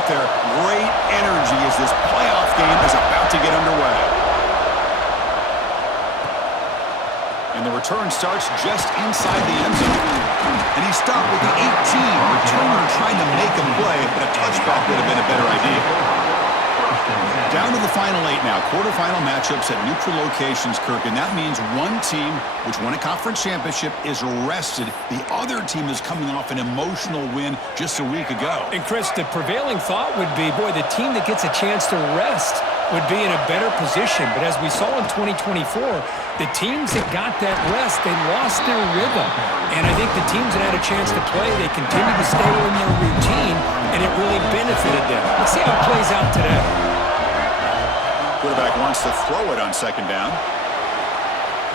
out there. Great energy as this playoff game is about to get underway. And the return starts just inside the end zone. And he stopped with the 18. Returner trying to make a play, but a touchback would have been a better idea. Down to the final 8 now. Quarterfinal matchups at neutral locations, Kirk. And that means one team, which won a conference championship, is rested. The other team is coming off an emotional win just a week ago. And, Chris, the prevailing thought would be, boy, the team that gets a chance to rest would be in a better position. But as we saw in 2024, the teams that got that rest, they lost their rhythm. And I think the teams that had a chance to play, they continued to stay in their routine, and it really benefited them. Let's see how it plays out today. Quarterback wants to throw it on second down.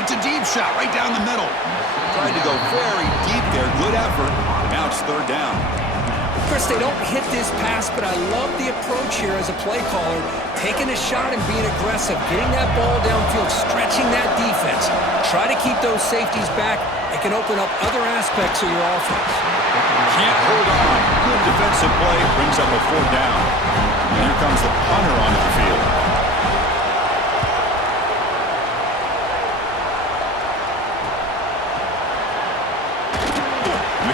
It's a deep shot right down the middle. Tried to go very deep there. Good effort. Now it's third down. Chris, they don't hit this pass, but I love the approach here as a play caller. Taking a shot and being aggressive. Getting that ball downfield. Stretching that defense. Try to keep those safeties back. It can open up other aspects of your offense. Can't hold on. Good defensive play. Brings up a fourth down. And here comes the punter onto the field.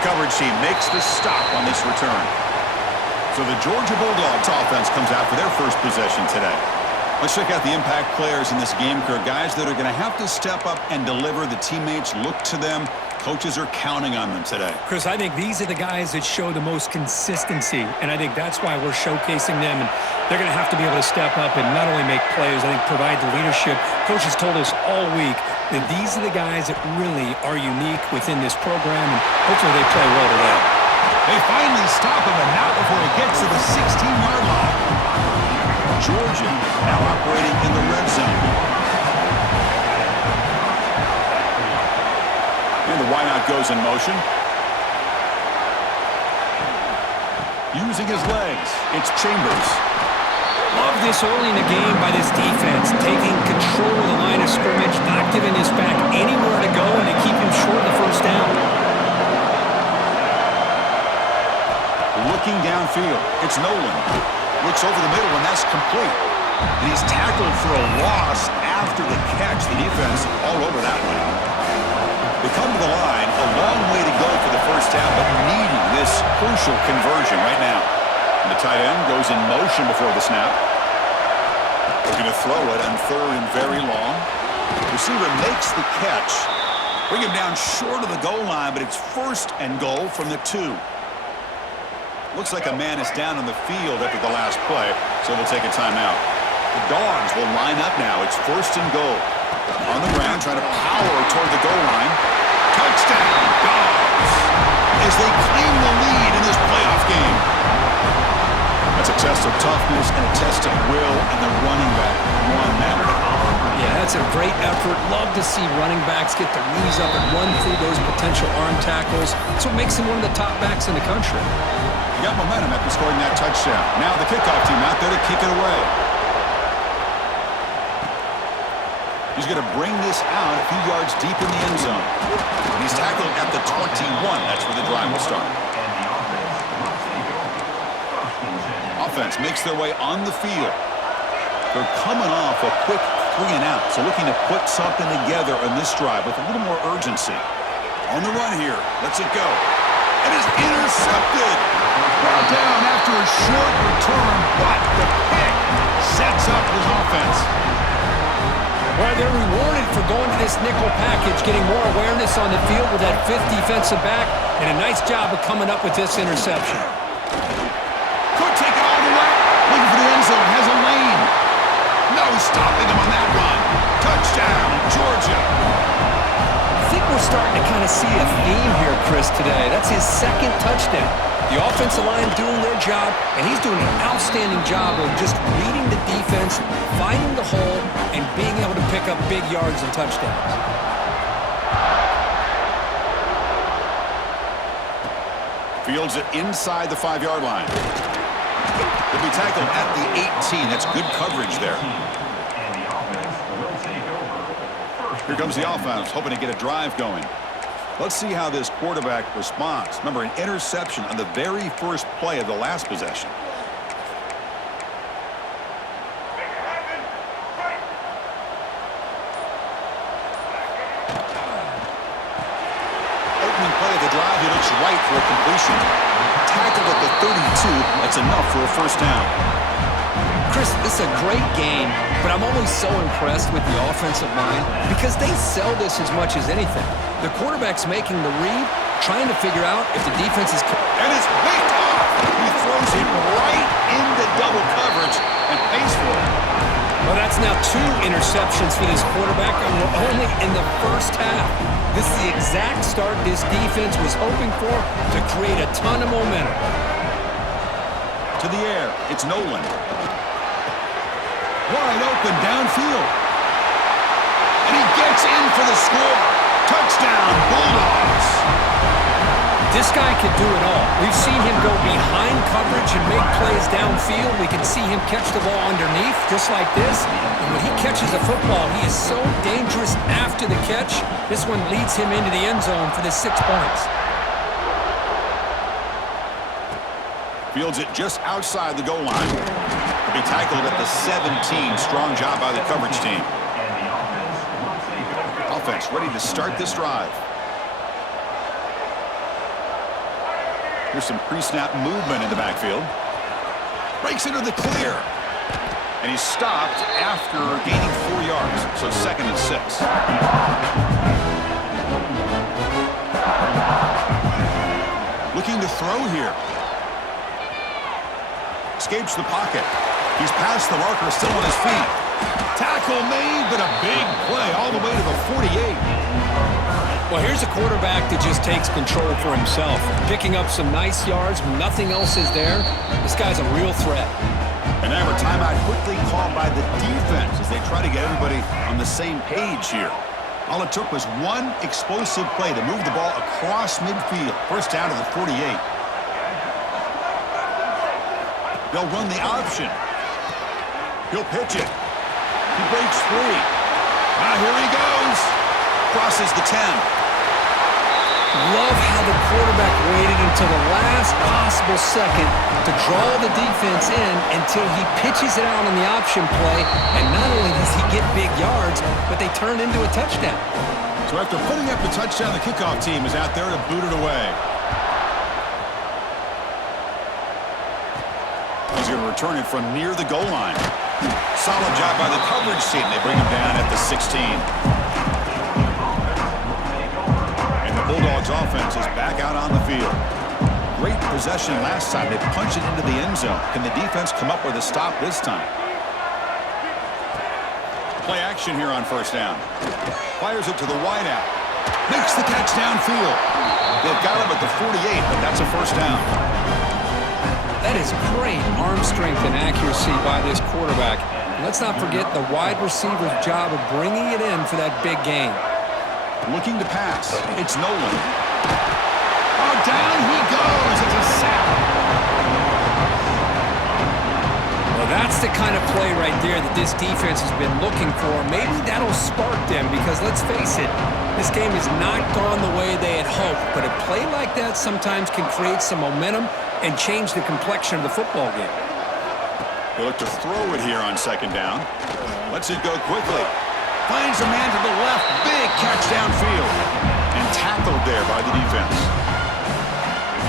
Coverage team makes the stop on this return. So the Georgia Bulldogs offense comes out for their first possession today. Let's check out the impact players in this game, Kirk. Guys that are going to have to step up and deliver. The teammates look to them. Coaches are counting on them today. Chris, I think these are the guys that show the most consistency, and I think that's why we're showcasing them. And they're going to have to be able to step up and not only make plays, I think provide the leadership. Coaches told us all week that these are the guys that really are unique within this program, and hopefully they play well today. They finally stop him, and not before he gets to the 16-yard line. Georgia now operating in the red zone. And the wideout goes in motion. Using his legs, it's Chambers. Love this early in the game by this defense, taking control of the line of scrimmage, not giving this back anywhere to go, and to keep him short of the first down. Looking downfield, it's Nolan. Looks over the middle, and that's complete. And he's tackled for a loss after the catch. The defense all over that one. They come to the line, a long way to go for the first down, but needing this crucial conversion right now. And the tight end goes in motion before the snap. Looking to throw it on third and very long. Receiver makes the catch. Bring him down short of the goal line, but it's first and goal from the 2. Looks like a man is down on the field after the last play, so we'll take a timeout. The Dogs will line up now. It's first and goal. On the ground, trying to power toward the goal line. Touchdown, Dogs! As they claim the lead in this playoff game. That's a test of toughness and a test of will, and the running back won that. Yeah, that's a great effort. Love to see running backs get their knees up and run through those potential arm tackles. That's what makes him one of the top backs in the country. He got momentum after scoring that touchdown. Now the kickoff team out there to kick it away. He's going to bring this out a few yards deep in the end zone. And he's tackled at the 21. That's where the drive will start. Offense makes their way on the field. They're coming off a quick 3 and out, so looking to put something together on this drive with a little more urgency. On the run here, lets it go. It is intercepted. Brought down after a short return, but the pick sets up his offense. Well, they're rewarded for going to this nickel package, getting more awareness on the field with that 5th defensive back, and a nice job of coming up with this interception. Could take it all the way. Looking for the end zone, has a lane. No stopping him on that run. Touchdown, Georgia. I think we're starting to kind of see a theme here, Chris, today. That's his 2nd touchdown. The offensive line doing their job, and he's doing an outstanding job of just reading the defense, finding the hole, and being able to pick up big yards and touchdowns. Fields it inside the 5-yard line. He'll be tackled at the 18. That's good coverage there. Here comes the offense, hoping to get a drive going. Let's see how this quarterback responds. Remember, an interception on the very first play of the last possession. completion. Tackled at the 32. That's enough for a first down. Chris, this is a great game, but I'm always so impressed with the offensive line because they sell this as much as anything. The quarterback's making the read, trying to figure out if the defense is... And it's picked off. He throws it right into double coverage and pays for it. Well, that's now 2 interceptions for this quarterback, and we're only in the first half. This is the exact start this defense was hoping for to create a ton of momentum. To the air, it's Nolan. Wide open downfield. And he gets in for the score. Touchdown, Bulldogs. This guy can do it all. We've seen him go behind coverage and make plays downfield. We can see him catch the ball underneath, just like this. And when he catches a football, he is so dangerous after the catch. This one leads him into the end zone for the 6 points. Fields it just outside the goal line. He'll be tackled at the 17. Strong job by the coverage team. Offense ready to start this drive. Here's some pre-snap movement in the backfield. Breaks into the clear. And he's stopped after gaining 4 yards. So 2nd and 6. Looking to throw here. Escapes the pocket. He's past the marker, still on his feet. Tackle made, but a big play all the way to the 48. Well, here's a quarterback that just takes control for himself. Picking up some nice yards when nothing else is there. This guy's a real threat. And now a timeout quickly called by the defense as they try to get everybody on the same page here. All it took was one explosive play to move the ball across midfield. First down to the 48. They'll run the option. He'll pitch it. He breaks free. Now here he goes. Crosses the 10. Love how the quarterback waited until the last possible second to draw the defense in until he pitches it out on the option play. And not only does he get big yards, but they turn into a touchdown. So after putting up the touchdown, the kickoff team is out there to boot it away. He's going to return it from near the goal line. Solid job by the coverage team. They bring him down at the 16. And the Bulldogs offense is back out on the field. Great possession last time. They punched it into the end zone. Can the defense come up with a stop this time? Play action here on first down. Fires it to the wideout. Makes the catch downfield. They've got him at the 48, but that's a first down. That is great arm strength and accuracy by this quarterback. Let's not forget the wide receiver's job of bringing it in for that big gain. Looking to pass. It's Nolan. Oh, down he goes. It's a sack. Well, that's the kind of play right there that this defense has been looking for. Maybe that'll spark them because, let's face it, this game has not gone the way they had hoped. But a play like that sometimes can create some momentum and change the complexion of the football game. They look to throw it here on second down. Lets it go quickly. Finds a man to the left. Big catch downfield. And tackled there by the defense.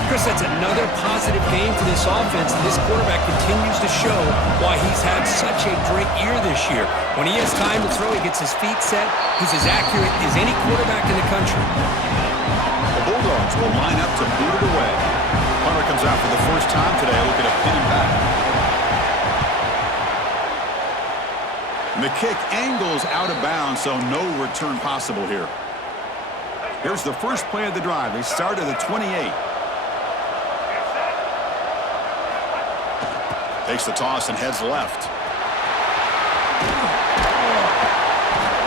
Chris, that's another positive game for this offense, and this quarterback continues to show why he's had such a great year this year. When he has time to throw, he gets his feet set. He's as accurate as any quarterback in the country. The Bulldogs will line up to boot it away. Hunter comes out for the first time today, looking to pin him back. And the kick angles out of bounds, so no return possible here. Here's the first play of the drive. They start at the 28. Takes the toss and heads left.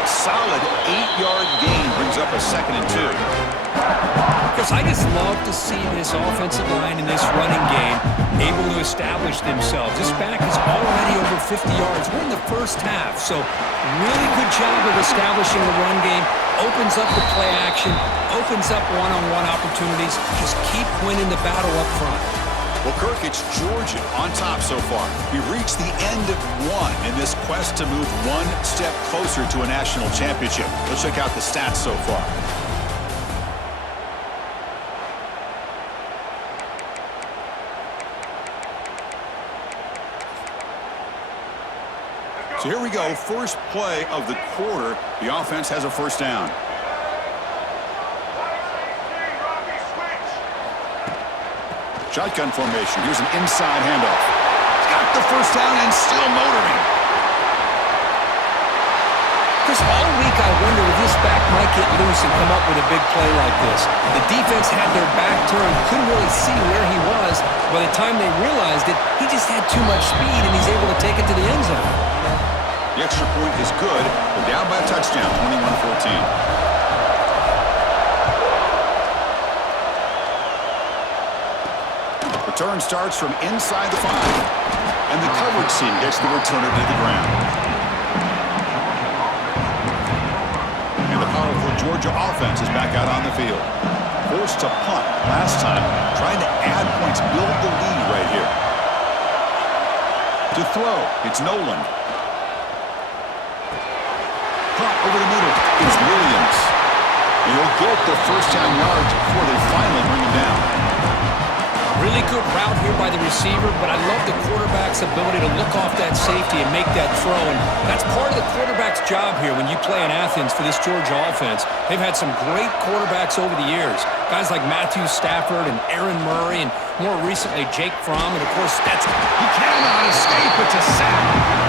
Solid 8-yard gain brings up a 2nd and 2. Chris, I just love to see this offensive line in this running game able to establish themselves. This back is already over 50 yards. We're in the first half, so really good job of establishing the run game. Opens up the play action, opens up one-on-one opportunities. Just keep winning the battle up front. Well, Kirk, it's Georgia on top so far. We've reached the end of one in this quest to move one step closer to a national championship. Let's check out the stats so far. So here we go, first play of the quarter. The offense has a first down. Shotgun formation. Here's an inside handoff. Got the first down and still motoring. Chris, all week I wondered if this back might get loose and come up with a big play like this. The defense had their back turned, couldn't really see where he was. By the time they realized it, he just had too much speed, and he's able to take it to the end zone. The extra point is good. We're down by a touchdown, 21-14. Return starts from inside the 5. And the coverage team gets the returner to the ground. And the powerful Georgia offense is back out on the field. Forced to punt last time, trying to add points, build the lead right here. To throw, it's Nolan. Punt over the middle, it's Williams. And he'll get the first down yards before they finally bring him down. Really good route here by the receiver, but I love the quarterback's ability to look off that safety and make that throw. And that's part of the quarterback's job here when you play in Athens for this Georgia offense. They've had some great quarterbacks over the years. Guys like Matthew Stafford and Aaron Murray, and more recently Jake Fromm, and of course Stetson. He cannot escape. It's a sack.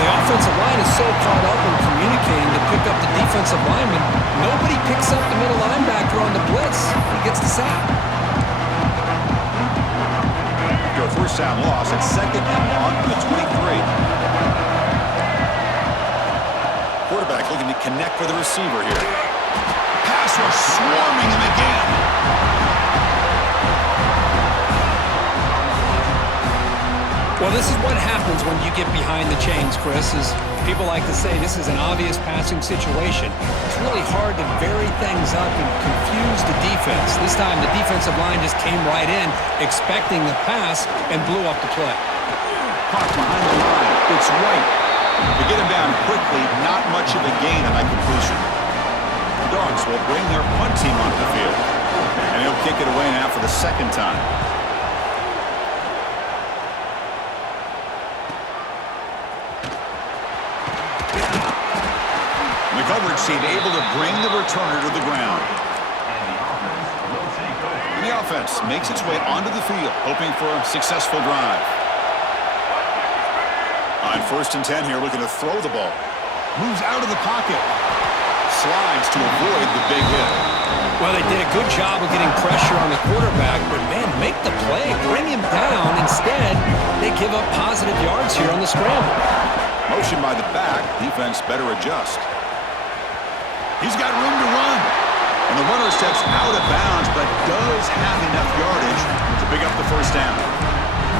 The offensive line is so caught up in communicating to pick up the defensive lineman. Nobody picks up the middle linebacker on the blitz. He gets the sack. After a first down loss, it's second and long from the 23. Quarterback looking to connect with the receiver here. Pass rush swarming him again. Well, this is what happens when you get behind the chains, Chris, is people like to say this is an obvious passing situation. It's really hard to vary things up and confuse the defense. This time, the defensive line just came right in, expecting the pass, and blew up the play. Caught behind the line. It's right. To get him down quickly, not much of a gain on that completion. The Dogs will bring their punt team onto the field. And he'll kick it away now for the second time. The coverage team able to bring the returner to the ground. And the offense makes its way onto the field, hoping for a successful drive. On first and 10 here, looking to throw the ball. Moves out of the pocket. Slides to avoid the big hit. Well, they did a good job of getting pressure on the quarterback, but, man, make the play. Bring him down. Instead, they give up positive yards here on the scramble. Motion by the back. Defense better adjust. He's got room to run. And the runner steps out of bounds, but does have enough yardage to pick up the first down.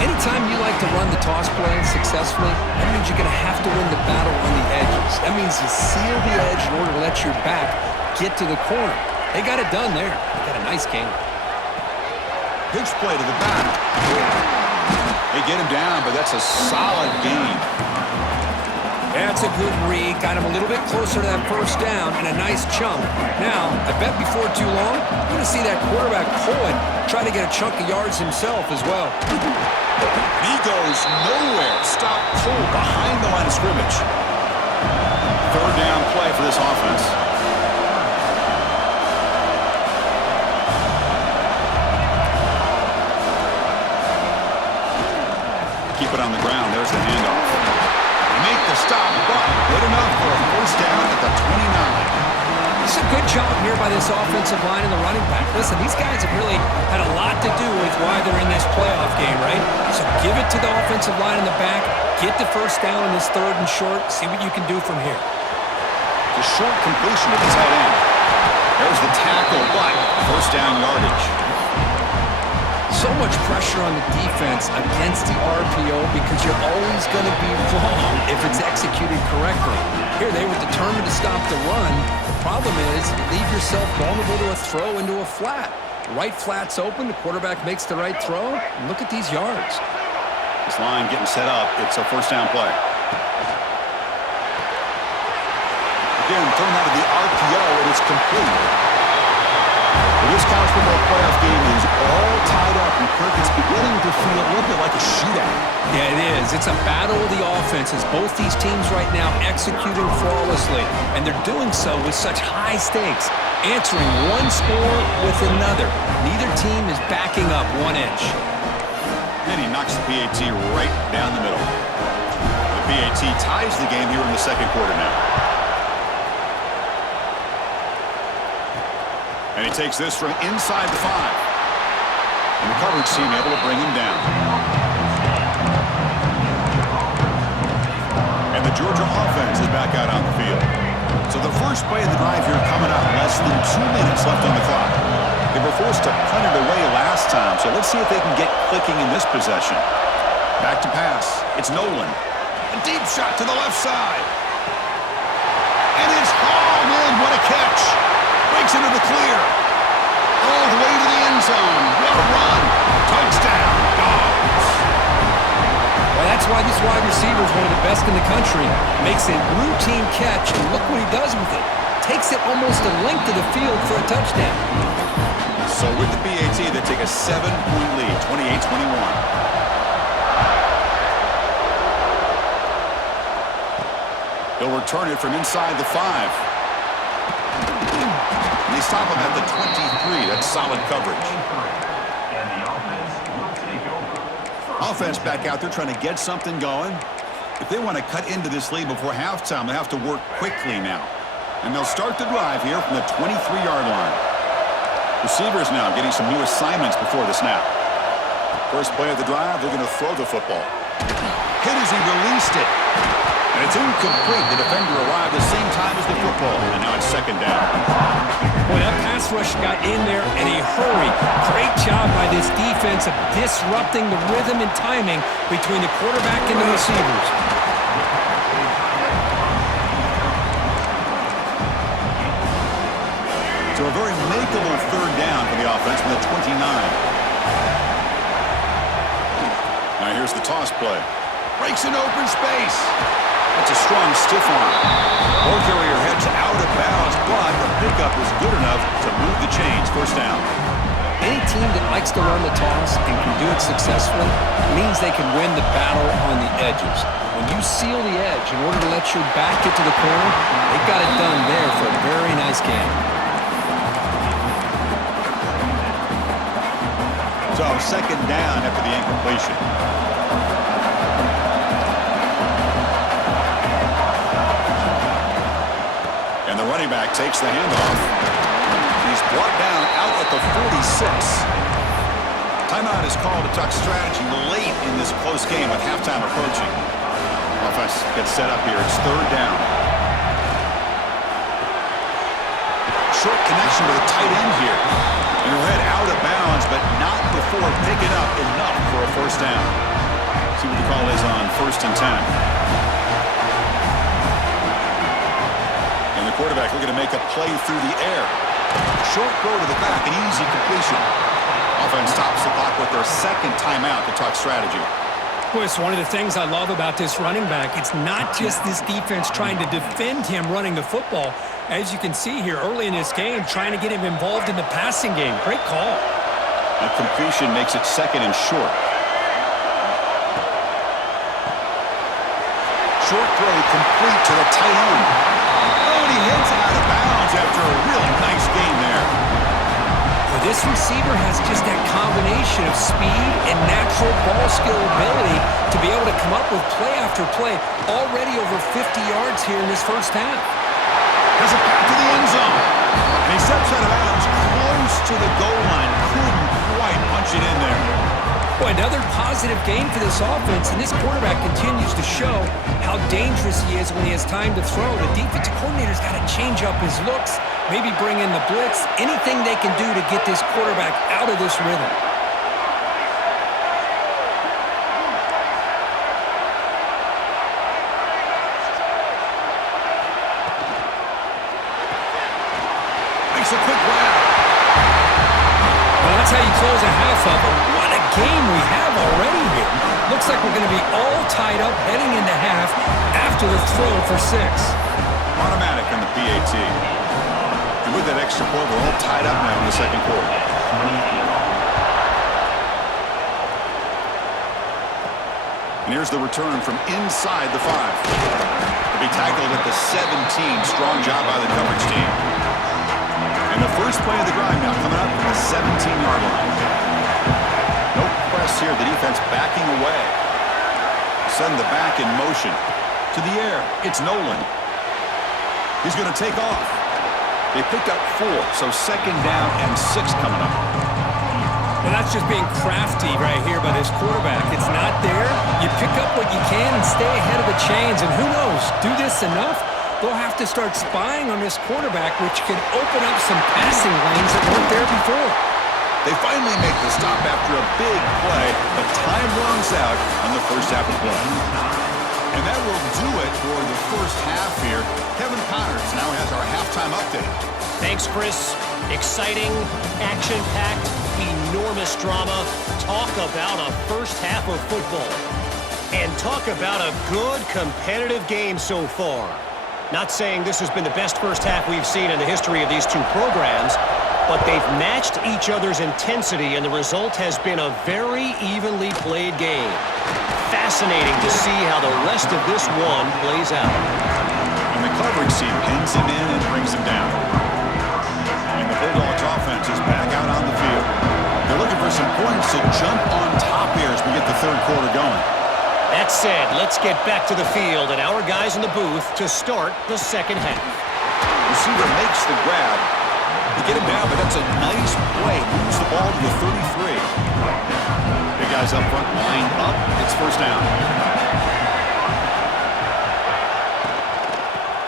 Anytime you like to run the toss play successfully, that means you're going to have to win the battle on the edges. That means you seal the edge in order to let your back get to the corner. They got it done there. They got a nice game. Pitch play to the back. They get him down, but that's a solid gain. That's a good read. Got him a little bit closer to that first down and a nice chunk. Now, I bet before too long, you're going to see that quarterback pull it, try to get a chunk of yards himself as well. And he goes nowhere. Stop pull behind the line of scrimmage. Third down play for this offense. Keep it on the ground. There's the handoff. Make the stop, but good enough for a first down at the 29. It's a good job here by this offensive line and the running back. Listen, these guys have really had a lot to do with why they're in this playoff game, right? So give it to the offensive line in the back, get the first down in this third and short, see what you can do from here. The short completion to the tight end. There's the tackle, but first down yardage. So much pressure on the defense against the RPO because you're always going to be wrong if it's executed correctly. Here, they were determined to stop the run. The problem is you leave yourself vulnerable to a throw into a flat. Right flat's open, the quarterback makes the right throw. Look at these yards. This line getting set up. It's a first down play. Again, thrown out of the RPO, and it's complete. Well, this college football playoff game is all tied up, and Kirk, it's beginning to feel a little bit like a shootout. Yeah, it is. It's a battle of the offenses. Both these teams right now executing flawlessly, and they're doing so with such high stakes, answering one score with another. Neither team is backing up 1 inch. And he knocks the PAT right down the middle. The PAT ties the game here in the second quarter now. And he takes this from inside the 5. And the coverage team able to bring him down. And the Georgia offense is back out on the field. So the first play of the drive here coming up, less than 2 minutes left on the clock. They were forced to punt it away last time, so let's see if they can get clicking in this possession. Back to pass. It's Nolan. A deep shot to the left side. And it's hauled in. What a catch. Breaks into the clear. All the way to the end zone. What a run. Touchdown. Dogs. Well, that's why this wide receiver is one of the best in the country. Makes a routine catch, and look what he does with it. Takes it almost a length of the field for a touchdown. So with the PAT, they take a 7-point lead, 28-21. They'll return it from inside the 5. And they stop him at the 23. That's solid coverage. Offense back out there trying to get something going. If they want to cut into this lead before halftime, they have to work quickly now. And they'll start the drive here from the 23-yard line. Receivers now getting some new assignments before the snap. First play of the drive, they're going to throw the football. Hit as he released it. And it's incomplete. The defender arrived the same time as the football. And now it's second down. Boy, that pass rush got in there in a hurry. Great job by this defense of disrupting the rhythm and timing between the quarterback and the receivers. So a very makeable third down for the offense from the 29. Now here's the toss play. Breaks in open space. That's a strong stiff arm. Ball carrier heads out of bounds, but the pickup is good enough to move the chains. First down. Any team that likes to run the toss and can do it successfully means they can win the battle on the edges. When you seal the edge in order to let your back get to the corner, they've got it done there for a very nice game. So second down after the incompletion. And the running back takes the handoff. He's brought down out at the 46. Timeout is called to talk strategy late in this close game with halftime approaching. Offense gets set up here. It's third down. Short connection to the tight end here. And he'll head out of bounds, but not before picking up enough for a first down. See what the call is on 1st and 10. And the quarterback looking to make a play through the air. Short throw to the back, an easy completion. Offense stops the clock with their second timeout to talk strategy. Boy, it's one of the things I love about this running back. It's not just this defense trying to defend him running the football. As you can see here early in this game, trying to get him involved in the passing game. Great call. A completion makes it second and short. Short throw complete to the tight end. Oh, and he hits out of bounds after a real nice game there. Well, this receiver has just that combination of speed and natural ball skill ability to be able to come up with play after play. Already over 50 yards here in this first half. Has it back to the end zone. And he steps out of bounds close to the goal line. Couldn't quite punch it in there. Boy, another positive game for this offense, and this quarterback continues to show how dangerous he is when he has time to throw. The defensive coordinator's got to change up his looks, maybe bring in the blitz, anything they can do to get this quarterback out of this rhythm. Makes a quick grab. Well, that's how you close a half up. What a game we have already here. Looks like we're going to be all tied up heading into half after the throw for 6. Automatic on the PAT. And with that extra point, we're all tied up now in the second quarter. And here's the return from inside the 5. To be tackled at the 17. Strong job by the coverage team. And the first play of the drive now coming up from the 17-yard line. No press here. The defense backing away. Send the back in motion. To the air. It's Nolan. He's going to take off. They picked up 4, so second down and 6 coming up. Well, that's just being crafty right here by this quarterback. It's not there. You pick up what you can and stay ahead of the chains. And who knows, do this enough, they'll have to start spying on this quarterback, which could open up some passing lanes that weren't there before. They finally make the stop after a big play, but time runs out on the first half of play. And that will do it for the first half here. Kevin Connors now has our halftime update. Thanks, Chris. Exciting, action-packed, enormous drama. Talk about a first half of football. And talk about a good competitive game so far. Not saying this has been the best first half we've seen in the history of these two programs, but they've matched each other's intensity, and the result has been a very evenly played game. Fascinating to see how the rest of this one plays out. And the coverage team pins him in and brings him down. And the Bulldogs offense is back out on the field. They're looking for some points to jump on top here as we get the third quarter going. That said, let's get back to the field and our guys in the booth to start the second half. Receiver makes the grab. They get him down, but that's a nice play. Moves the ball to the 33. Big guys up front, lined up. It's first down.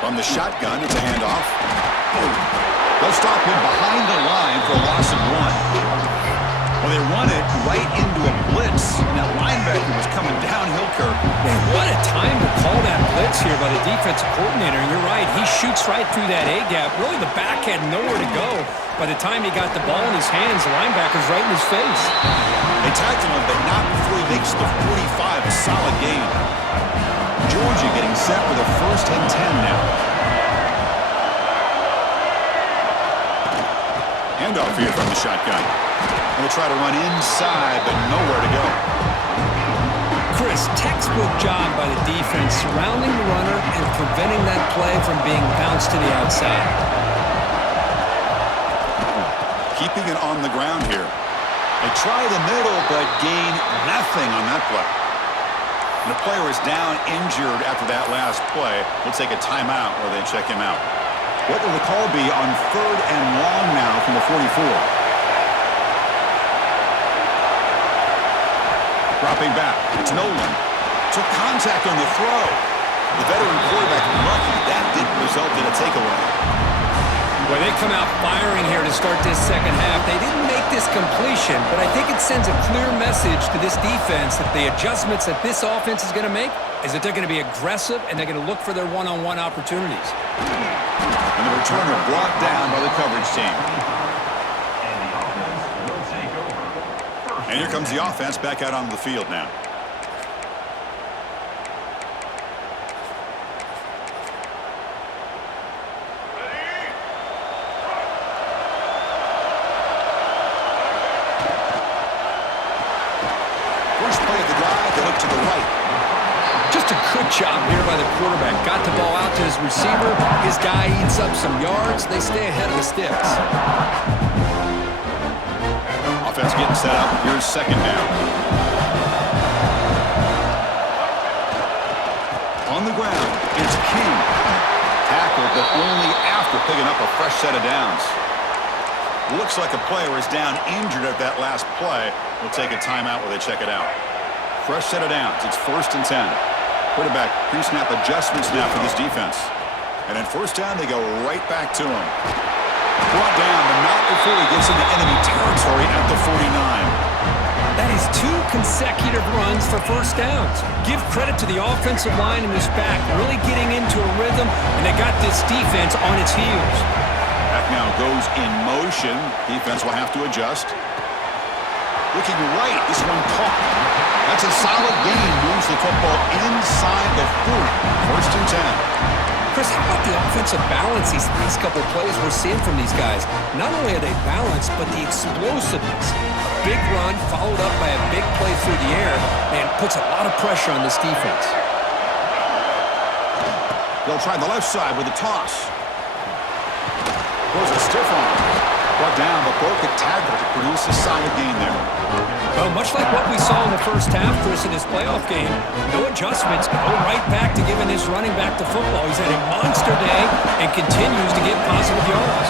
From the shotgun, it's a handoff. They'll stop him behind the line for a loss of 1. Well, they run it right into a blitz, and that linebacker was coming downhill, Kirk. Man, what a time to call that blitz here by the defensive coordinator. And you're right, he shoots right through that A-gap. Really, the back had nowhere to go. By the time he got the ball in his hands, the linebacker's right in his face. They tackle him, but not before he makes the 45, a solid gain. Georgia getting set with a 1st and 10 now. Handoff here from the shotgun. They'll try to run inside, but nowhere to go. Chris, textbook job by the defense surrounding the runner and preventing that play from being bounced to the outside. Keeping it on the ground here. They try the middle, but gain nothing on that play. And the player is down injured after that last play. We'll take a timeout where they check him out. What will the call be on 3rd and long now from the 44? Dropping back. It's Nolan. Took contact on the throw. The veteran quarterback lucky that didn't result in a takeaway. Well, they come out firing here to start this second half. They didn't make this completion, but I think it sends a clear message to this defense that the adjustments that this offense is going to make is that they're going to be aggressive and they're going to look for their one-on-one opportunities. And the returner brought down by the coverage team. And here comes the offense back out onto the field now. First play of the drive, they look to the right. Just a good job here by the quarterback. Got the ball out to his receiver. His guy eats up some yards. They stay ahead of the sticks. Offense getting set up. Here's second down. On the ground, it's King. Tackled, but only after picking up a fresh set of downs. Looks like a player is down injured at that last play. We'll take a timeout where they check it out. Fresh set of downs. It's 1st and 10. Quarterback pre-snap adjustments now for this defense. And at first down, they go right back to him. Brought down, but not before he gets into enemy territory at the 49. That is 2 consecutive runs for first downs. Give credit to the offensive line and this back, really getting into a rhythm, and they got this defense on its heels. Back now goes in motion. Defense will have to adjust. Looking right, this one caught. That's a solid gain. Moves the football inside the 40. 1st and 10. Chris, Chris, how about the offensive balance these last couple of plays we're seeing from these guys? Not only are they balanced, but the explosiveness. A big run followed up by a big play through the air, and puts a lot of pressure on this defense. They'll try the left side with a toss. Throws a stiff arm. Brought down, but broke a tackle to produce a solid gain there. Well, much like what we saw in the first half, Chris, in his playoff game, no adjustments, go right back to giving his running back to football. He's had a monster day and continues to get positive yards.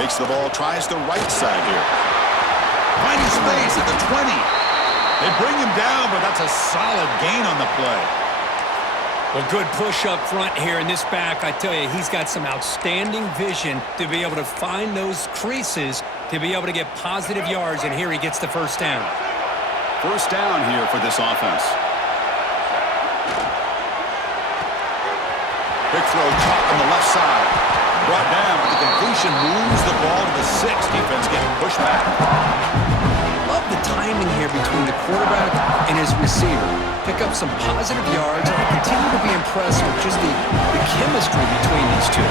Takes the ball, tries the right side here. Finding space at the 20. They bring him down, but that's a solid gain on the play. Well, good push up front here in this back. I tell you, he's got some outstanding vision to be able to find those creases, to be able to get positive yards, and here he gets the first down. First down here for this offense. Big throw caught on the left side. Brought down, but the completion moves the ball to the 6. Defense getting pushed back. Love the timing here between the quarterback and his receiver. Pick up some positive yards, and I continue to be impressed with just the chemistry between these two.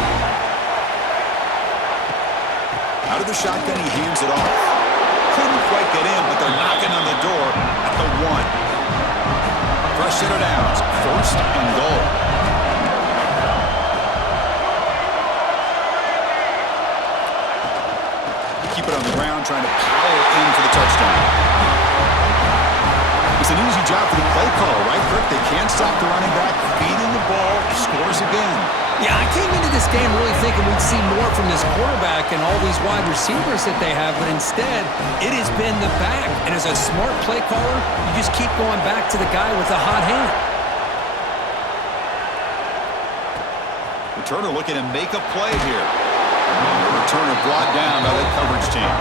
Out of the shotgun, he hands it off. Couldn't quite get in, but they're knocking on the door at the 1. First set of downs, first and goal. Keep it on the ground, trying to power in for the touchdown. It's an easy job for the play caller, right, Kirk? They can't stop the running back, feeding the ball, scores again. Yeah, I came into this game really thinking we'd see more from this quarterback and all these wide receivers that they have, but instead, it has been the back. And as a smart play caller, you just keep going back to the guy with the hot hand. Returner looking to make a play here. The returner brought down by the coverage team.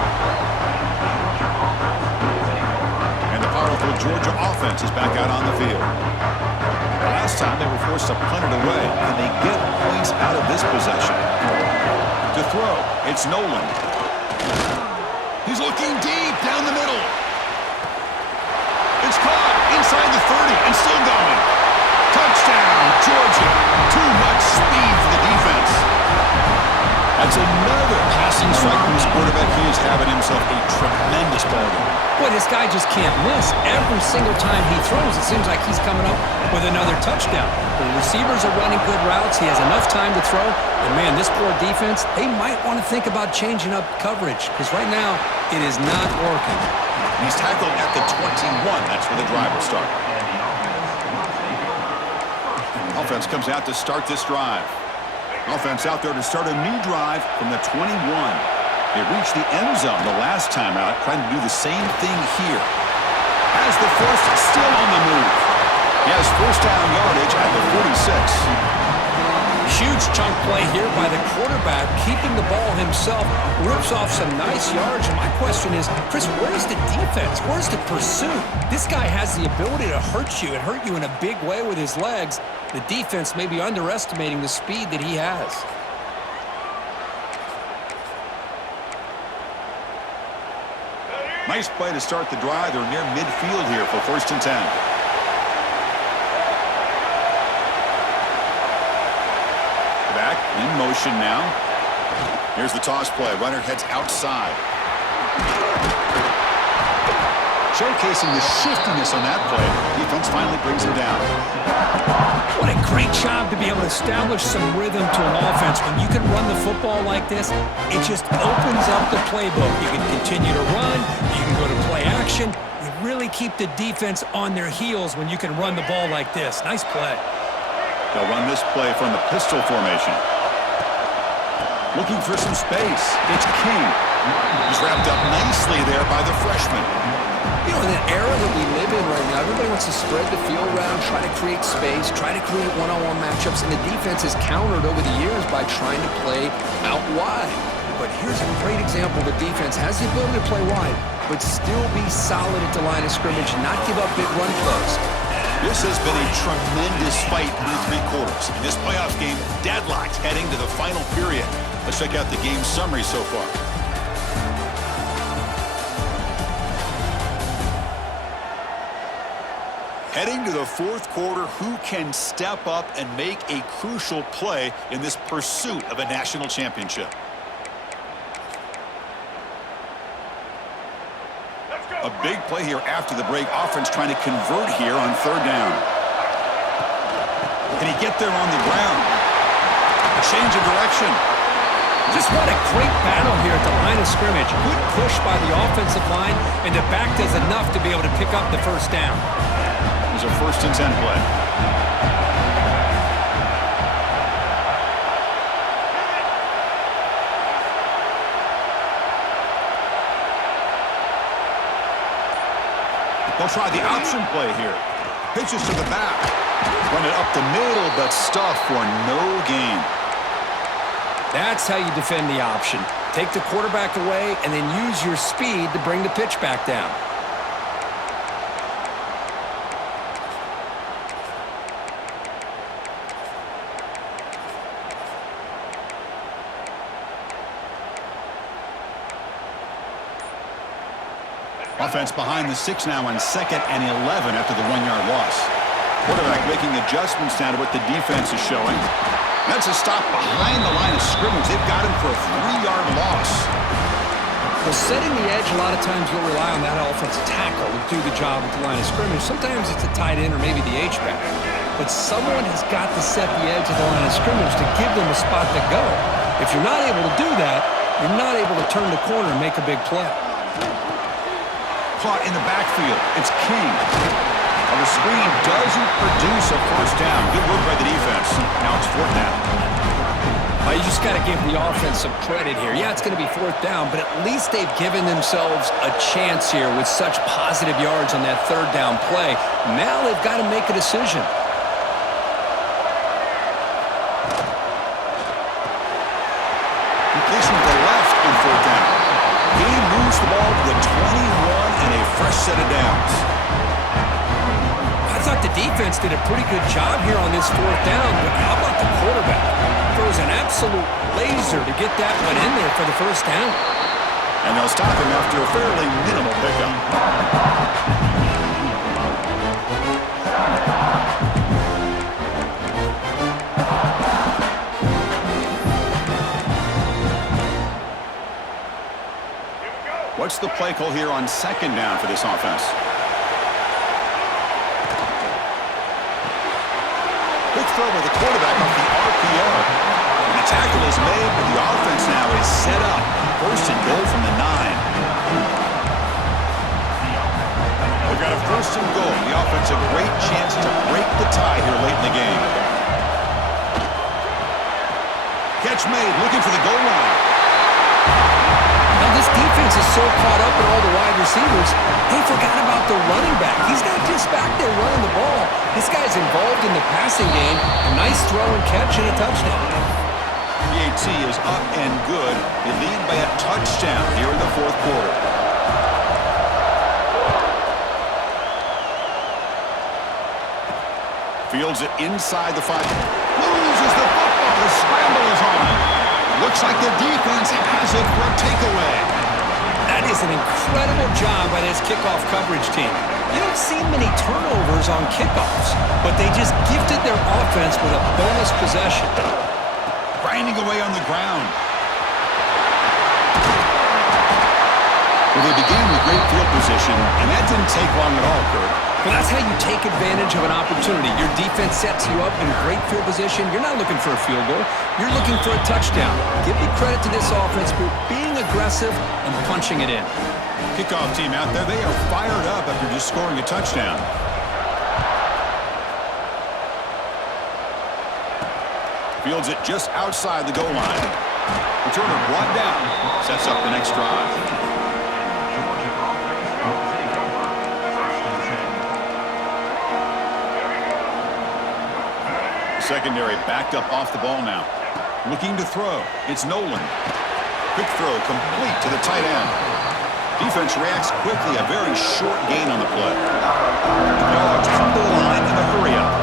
And the powerful Georgia offense is back out on the field. Last time they were forced to punt it away. Can they get points out of this possession? To throw, it's Nolan. He's looking deep down the middle. It's caught inside the 30 and still going. Touchdown, Georgia. Too much speed for the defense. That's another passing strike from his quarterback. He is having himself a tremendous ball game. Boy, this guy just can't miss. Every single time he throws, it seems like he's coming up with another touchdown. The receivers are running good routes. He has enough time to throw. And, man, this poor defense, they might want to think about changing up coverage because right now it is not working. He's tackled at the 21. That's where the drive will start. Offense comes out to start this drive. Offense out there to start a new drive from the 21. They reached the end zone the last time out, trying to do the same thing here. Has the first, still on the move. He has first down yardage at the 46. Huge chunk play here by the quarterback, keeping the ball himself, rips off some nice yards. And my question is, Chris, where's the defense? Where's the pursuit? This guy has the ability to hurt you and hurt you in a big way with his legs. The defense may be underestimating the speed that he has. Nice play to start the drive. They're near midfield here for first and 10. Back in motion now. Here's the toss play. Runner heads outside. Showcasing the shiftiness on that play. Defense finally brings him down. What a great job to be able to establish some rhythm to an offense. When you can run the football like this, it just opens up the playbook. You can continue to run. You can go to play action. You really keep the defense on their heels when you can run the ball like this. Nice play. They'll run this play from the pistol formation. Looking for some space. It's King. He's wrapped up nicely there by the freshman. You know, in the era that we live in right now, everybody wants to spread the field around, try to create space, try to create one-on-one matchups, and the defense has countered over the years by trying to play out wide. But here's a great example. The defense has the ability to play wide, but still be solid at the line of scrimmage, not give up big run plays. This has been a tremendous fight through 3 quarters. In this playoff game, deadlocked heading to the final period. Let's check out the game summary so far. Heading to the fourth quarter, who can step up and make a crucial play in this pursuit of a national championship? A big play here after the break. Offense trying to convert here on third down. Can he get there on the ground? A change of direction. Just what a great battle here at the line of scrimmage. Good push by the offensive line, and the back does enough to be able to pick up the first down. It was a 1st and 10 play. They'll try the option play here. Pitches to the back. Run it up the middle, but stuffed for no gain. That's how you defend the option. Take the quarterback away and then use your speed to bring the pitch back down. Offense behind the 6 now on 2nd and 11 after the 1-yard loss. Quarterback making adjustments now to what the defense is showing. That's a stop behind the line of scrimmage. They've got him for a 3-yard loss. Well, setting the edge, a lot of times you'll rely on that offensive tackle to do the job at the line of scrimmage. Sometimes it's a tight end or maybe the H-back. But someone has got to set the edge of the line of scrimmage to give them a spot to go. If you're not able to do that, you're not able to turn the corner and make a big play. Caught in the backfield. It's King. The screen doesn't produce a first down. Good work by the defense. Now it's 4th down. You just got to give the offense some credit here. Yeah, it's going to be 4th down, but at least they've given themselves a chance here with such positive yards on that 3rd down play. Now they've got to make a decision. Completion to the left on 4th down. He moves the ball to the 21 and a fresh set of downs. I thought the defense did a pretty good job here on this 4th down, but how about the quarterback? Throws an absolute laser to get that one in there for the first down. And they'll stop him after a fairly minimal pickup. What's the play call here on 2nd down for this offense? Quick throw by the quarterback off the RPO. And the tackle is made, but the offense now is set up. 1st and goal from the 9. We've got a 1st and goal. The offense a great chance to break the tie here late in the game. Catch made, looking for the goal line. Now this defense is so caught up in all the wide receivers, they forgot about the running back. He's not just back there running the ball. This guy's involved in the passing game. A nice throw and catch and a touchdown. PAT is up and good. They lead by a touchdown here in the 4th quarter. Fields it inside the 5. Loses the football. The scramble is on. Looks like the defense has it for a takeaway. That is an incredible job by this kickoff coverage team. You don't see many turnovers on kickoffs, but they just gifted their offense with a bonus possession. Grinding away on the ground. Well, they began with great field position, and that didn't take long at all, Kurt. Well, that's how you take advantage of an opportunity. Your defense sets you up in great field position. You're not looking for a field goal. You're looking for a touchdown. Give me credit to this offense for being aggressive and punching it in. Kickoff team out there, they are fired up after just scoring a touchdown. Fields it just outside the goal line. Returner brought down. Sets up the next drive. Secondary backed up off the ball now. Looking to throw. It's Nolan. Quick throw complete to the tight end. Defense reacts quickly. A very short gain on the play. Dogs come to the line in a hurry up.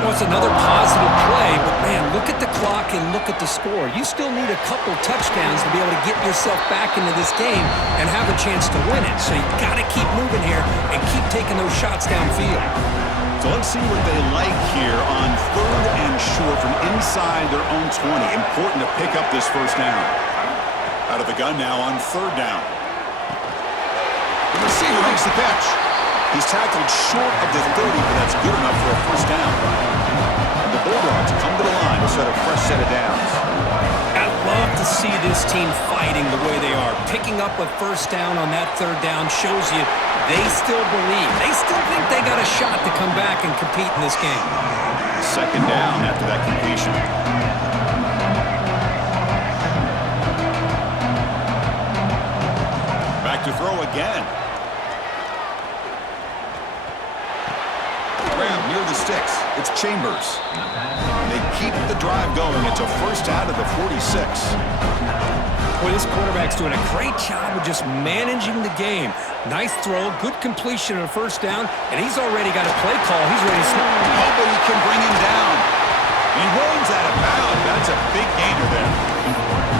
Well, it's another positive play, but man, look at the clock and look at the score. You still need a couple touchdowns to be able to get yourself back into this game and have a chance to win it. So you got to keep moving here and keep taking those shots downfield. So let's see what they like here on 3rd and short from inside their own 20. Important to pick up this first down. Out of the gun now on 3rd down. The receiver makes the catch. He's tackled short of the 30, but that's good enough for a first down. And the Bulldogs come to the line to set a fresh set of downs. I love to see this team fighting the way they are. Picking up a first down on that 3rd down shows you they still believe. They still think they got a shot to come back and compete in this game. 2nd down after that completion. Back to throw again. Graham near the sticks. It's Chambers. They keep the drive going. It's a first out of the 46. Boy, this quarterback's doing a great job of just managing the game. Nice throw, good completion on a first down, and he's already got a play call. He's ready to snap. Nobody can bring him down. He runs out of bounds. That's a big gainer there.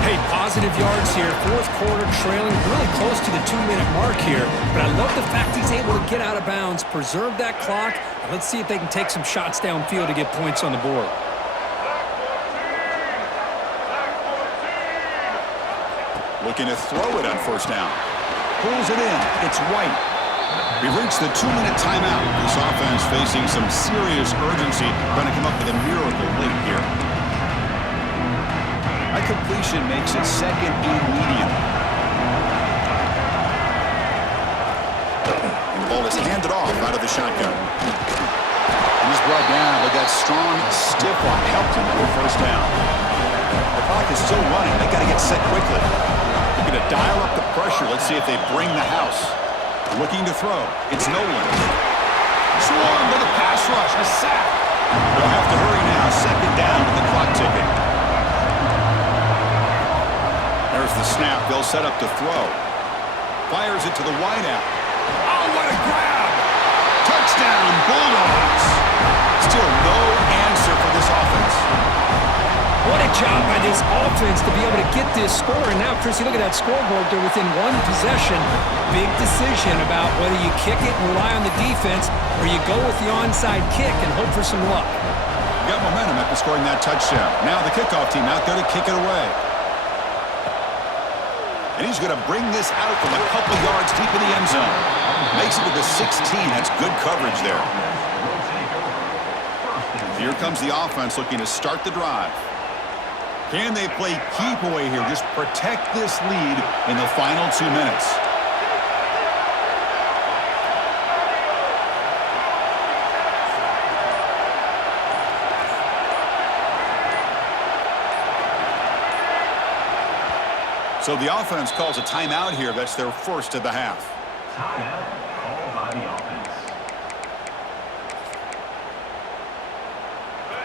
Hey, positive yards here. 4th quarter trailing really close to the 2-minute mark here. But I love the fact he's able to get out of bounds, preserve that clock. And let's see if they can take some shots downfield to get points on the board. Looking to throw it on first down. Pulls it in. It's White. We've reached the 2-minute timeout. This offense facing some serious urgency, trying to come up with a miracle late here. That completion makes it 2nd and medium. And the ball is handed off out of the shotgun. And he's brought down, but that strong, stiff arm helped him to a first down. The clock is still running. They got to get set quickly. They're going to dial up the pressure. Let's see if they bring the house. Looking to throw. It's Nolan. Swarm with a pass rush. A sack. They'll have to hurry now. 2nd down with the clock ticking. There's the snap. They'll set up to throw. Fires it to the wideout. Oh, what a grab! Touchdown, Bulldogs. Still no answer for this offense. What a job by this offense to be able to get this score. And now, Chrissy, look at that scoreboard. They're within 1 possession. Big decision about whether you kick it and rely on the defense or you go with the onside kick and hope for some luck. Got momentum after scoring that touchdown. Now the kickoff team out there to kick it away. And he's going to bring this out from a couple yards deep in the end zone. Makes it to the 16. That's good coverage there. Here comes the offense looking to start the drive. Can they play keep away here? Just protect this lead in the final 2 minutes. So the offense calls a timeout here. That's their first of the half. Timeout called by the offense.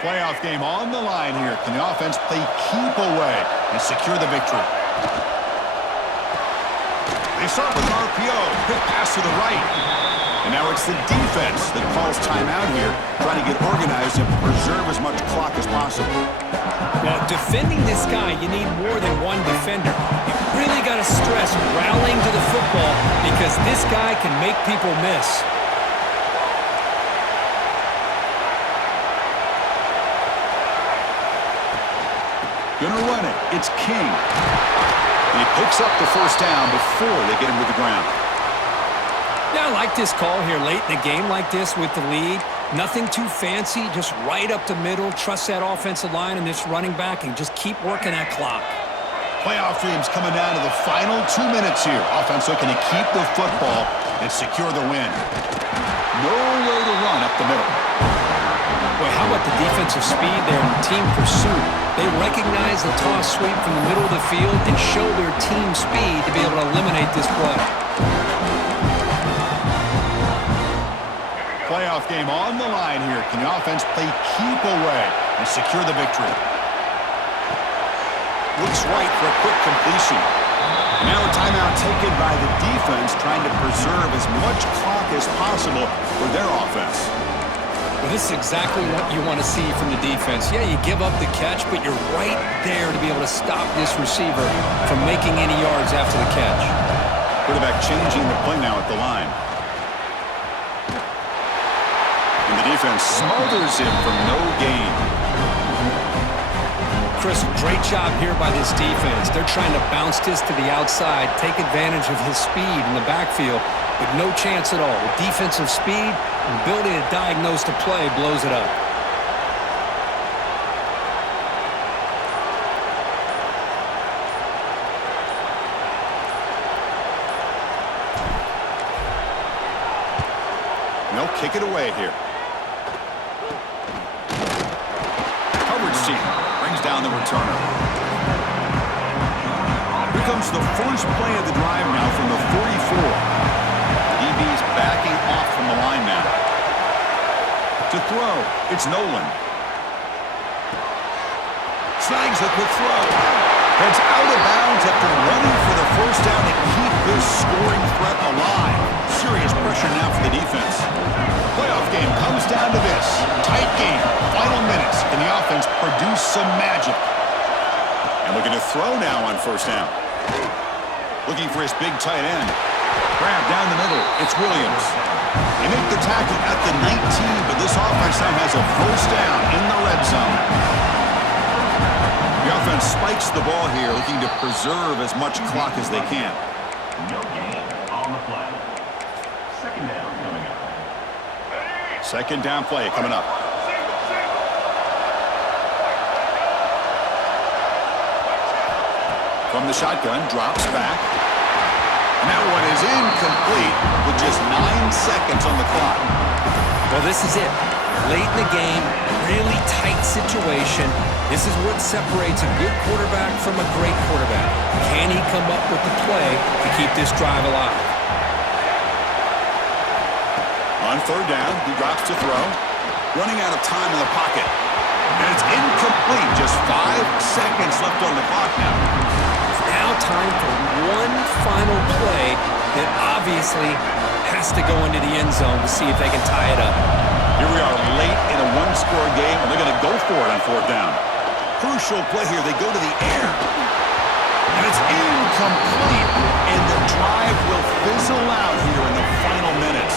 Playoff game on the line here. Can the offense play keep away and secure the victory? They start with an RPO. Quick pass to the right. And now it's the defense that calls timeout here, trying to get organized and preserve as much clock as possible. Well, defending this guy, you need more than one defender. You really got to stress rallying to the football because this guy can make people miss. Gonna run it. It's King. And he picks up the first down before they get him to the ground. Yeah, I like this call here late in a game like this with the lead. Nothing too fancy, just right up the middle. Trust that offensive line and this running back and just keep working that clock. Playoff dreams coming down to the final 2 minutes here. Offense looking to keep the football and secure the win. Nowhere to run up the middle. Boy, how about the defensive speed there and the team pursuit? They recognize the toss sweep from the middle of the field and show their team speed to be able to eliminate this play. Playoff game on the line here. Can the offense play keep away and secure the victory? Looks right for a quick completion. And now a timeout taken by the defense, trying to preserve as much clock as possible for their offense. Well, this is exactly what you want to see from the defense. Yeah, you give up the catch, but you're right there to be able to stop this receiver from making any yards after the catch. Quarterback changing the play now at the line. And the defense smothers him for no gain. Chris, great job here by this defense. They're trying to bounce this to the outside, take advantage of his speed in the backfield, but no chance at all. The defensive speed and ability to diagnose the play blows it up. And they'll kick it away here. Coverage team brings down the returner. Here comes the first play of the drive now from the 44. DB's backing off from the line now. To throw, it's Nolan. Snags the quick throw. Heads out of bounds after running for the first down to keep this scoring threat alive. Serious pressure now for the defense. Playoff game comes down to this. Tight game, final minutes. Can the offense produce some magic? And looking to throw now on first down. Looking for his big tight end. Grab down the middle. It's Williams. They make the tackle at the 19, but this offense now has a first down in the red zone. The offense spikes the ball here, looking to preserve as much clock as they can. No gain on the play. Second down coming up. Second down play coming up. From the shotgun, drops back. And that one is incomplete with just 9 seconds on the clock. Well, this is it. Late in the game, really tight situation. This is what separates a good quarterback from a great quarterback. Can he come up with the play to keep this drive alive? On third down, he drops to throw. Running out of time in the pocket. And it's incomplete. Just 5 seconds left on the clock now. It's now time for one final play that obviously has to go into the end zone to see if they can tie it up. Here we are late in a one-score game, and they're going to go for it on fourth down. Crucial play here. They go to the air. And it's incomplete. And the drive will fizzle out here in the final minutes.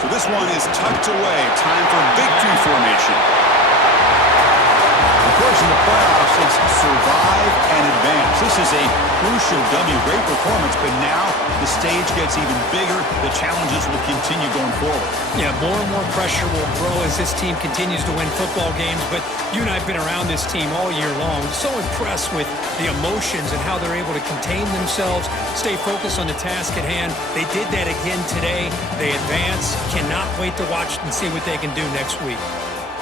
So this one is tucked away. Time for victory formation. Of course, in the playoffs, it's survive and advance. This is a crucial W. Great performance, but now the stage gets even bigger. The challenges will continue going forward. Yeah, more and more pressure will grow as this team continues to win football games, but you and I have been around this team all year long. So impressed with the emotions and how they're able to contain themselves, stay focused on the task at hand. They did that again today. They advance. Cannot wait to watch and see what they can do next week.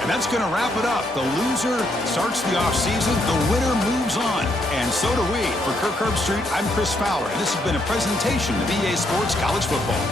And that's going to wrap it up. The loser starts the offseason. The winner moves on. And so do we. For Kirk Herbstreit, I'm Chris Fowler, and this has been a presentation of EA Sports College Football.